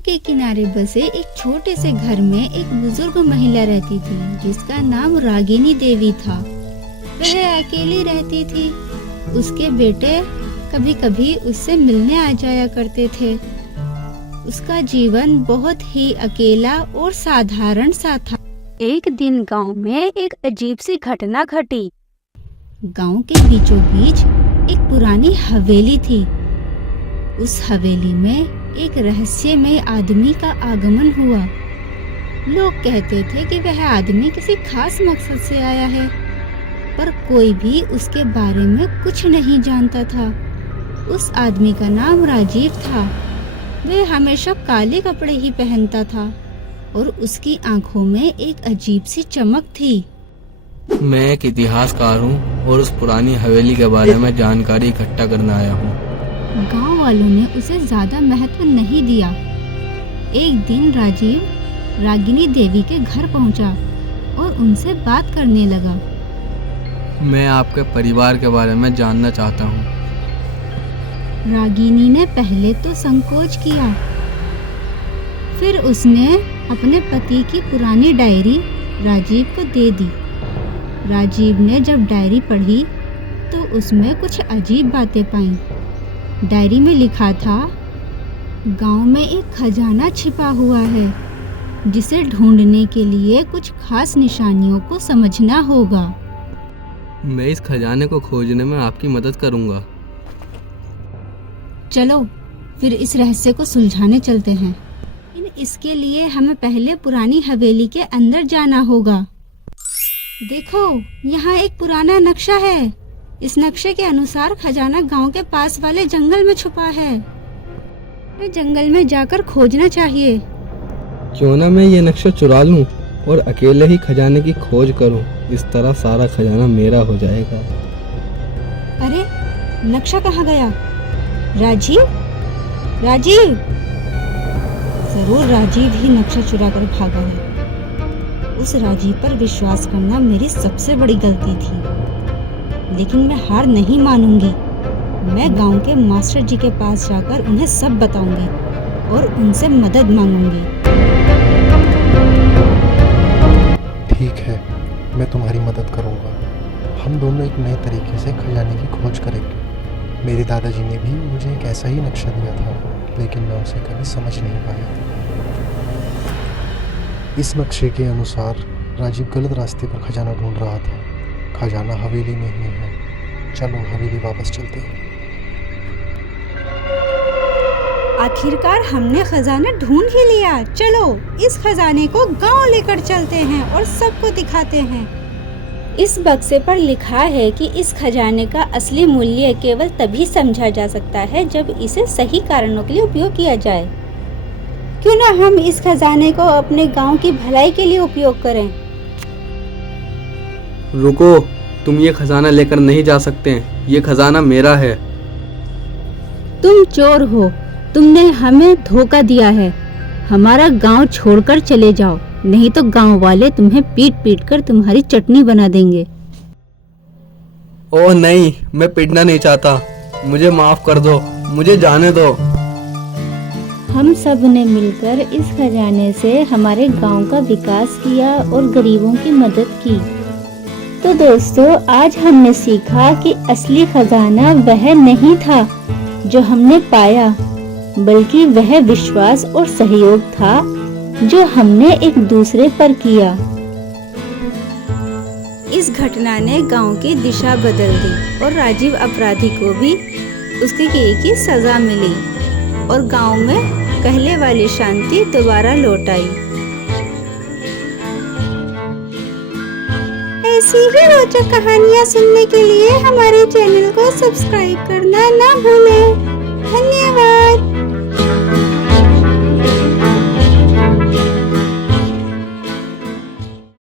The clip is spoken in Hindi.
के किनारे बसे एक छोटे से घर में एक बुजुर्ग महिला रहती थी जिसका नाम रागिनी देवी था। वह अकेली रहती थी। उसके बेटे कभी कभी उससे मिलने आ जाया करते थे। उसका जीवन बहुत ही अकेला और साधारण सा था। एक दिन गांव में एक अजीब सी घटना घटी। गांव के बीचों बीच एक पुरानी हवेली थी। उस हवेली में एक रहस्यमय आदमी का आगमन हुआ। लोग कहते थे कि वह आदमी किसी खास मकसद से आया है, पर कोई भी उसके बारे में कुछ नहीं जानता था। उस आदमी का नाम राजीव था। वह हमेशा काले कपड़े ही पहनता था और उसकी आंखों में एक अजीब सी चमक थी। मैं एक इतिहासकार हूँ और उस पुरानी हवेली के बारे में जानकारी इकट्ठा करने आया हूँ। गांव वालों ने उसे ज्यादा महत्व नहीं दिया। एक दिन राजीव रागिनी देवी के घर पहुंचा और उनसे बात करने लगा। मैं आपके परिवार के बारे में जानना चाहता हूँ। रागिनी ने पहले तो संकोच किया, फिर उसने अपने पति की पुरानी डायरी राजीव को दे दी। राजीव ने जब डायरी पढ़ी तो उसमें कुछ अजीब बातें पाईं। डायरी में लिखा था, गांव में एक खजाना छिपा हुआ है जिसे ढूंढने के लिए कुछ खास निशानियों को समझना होगा। मैं इस खजाने को खोजने में आपकी मदद करूँगा। चलो फिर इस रहस्य को सुलझाने चलते हैं। इसके लिए हमें पहले पुरानी हवेली के अंदर जाना होगा। देखो, यहाँ एक पुराना नक्शा है। इस नक्शे के अनुसार खजाना गांव के पास वाले जंगल में छुपा है। जंगल में जाकर खोजना चाहिए। क्यों ना मैं ये नक्शा चुरा लूं और अकेले ही खजाने की खोज करूं। इस तरह सारा खजाना मेरा हो जाएगा। अरे, नक्शा कहाँ गया? राजीव, राजीव! जरूर राजीव ही नक्शा चुरा कर भागा है। उस राजीव पर विश्वास करना मेरी सबसे बड़ी गलती थी, लेकिन मैं हार नहीं मानूंगी। मैं गांव के मास्टर जी के पास जाकर उन्हें सब बताऊंगी और उनसे मदद मांगूंगी। ठीक है, मैं तुम्हारी मदद करूंगा। हम दोनों एक नए तरीके से खजाने की खोज करेंगे। मेरे दादाजी ने भी मुझे एक ऐसा ही नक्शा दिया था, लेकिन मैं उसे कभी समझ नहीं पाया। इस नक्शे के अनुसार राजीव गलत रास्ते पर खजाना ढूंढ रहा था। खजाना हवेली में ही है। चलो हवेली वापस चलते हैं। आखिरकार हमने खजाना ढूंढ ही लिया। चलो इस खजाने को गांव लेकर चलते हैं और सबको दिखाते हैं। इस बक्से पर लिखा है कि इस खजाने का असली मूल्य केवल तभी समझा जा सकता है जब इसे सही कारणों के लिए उपयोग किया जाए। क्यों ना हम इस खजाने को अपने गांव की भलाई के लिए उपयोग करें। रुको, तुम ये खजाना लेकर नहीं जा सकते। ये खजाना मेरा है। तुम चोर हो। तुमने हमें धोखा दिया है। हमारा गांव छोड़कर चले जाओ, नहीं तो गांव वाले तुम्हें पीट पीट कर तुम्हारी चटनी बना देंगे। ओह नहीं, मैं पिटना नहीं चाहता। मुझे माफ कर दो, मुझे जाने दो। हम सब ने मिलकर इस खजाने से हमारे गांव का विकास किया और गरीबों की मदद की। तो दोस्तों, आज हमने सीखा कि असली खजाना वह नहीं था जो हमने पाया, बल्कि वह विश्वास और सहयोग था जो हमने एक दूसरे पर किया। इस घटना ने गांव की दिशा बदल दी और राजीव अपराधी को भी उसके किए की सजा मिली और गांव में पहले वाली शांति दोबारा लौट आई। ऐसी ही रोचक कहानियाँ सुनने के लिए हमारे चैनल को सब्सक्राइब करना ना भूलें। धन्यवाद।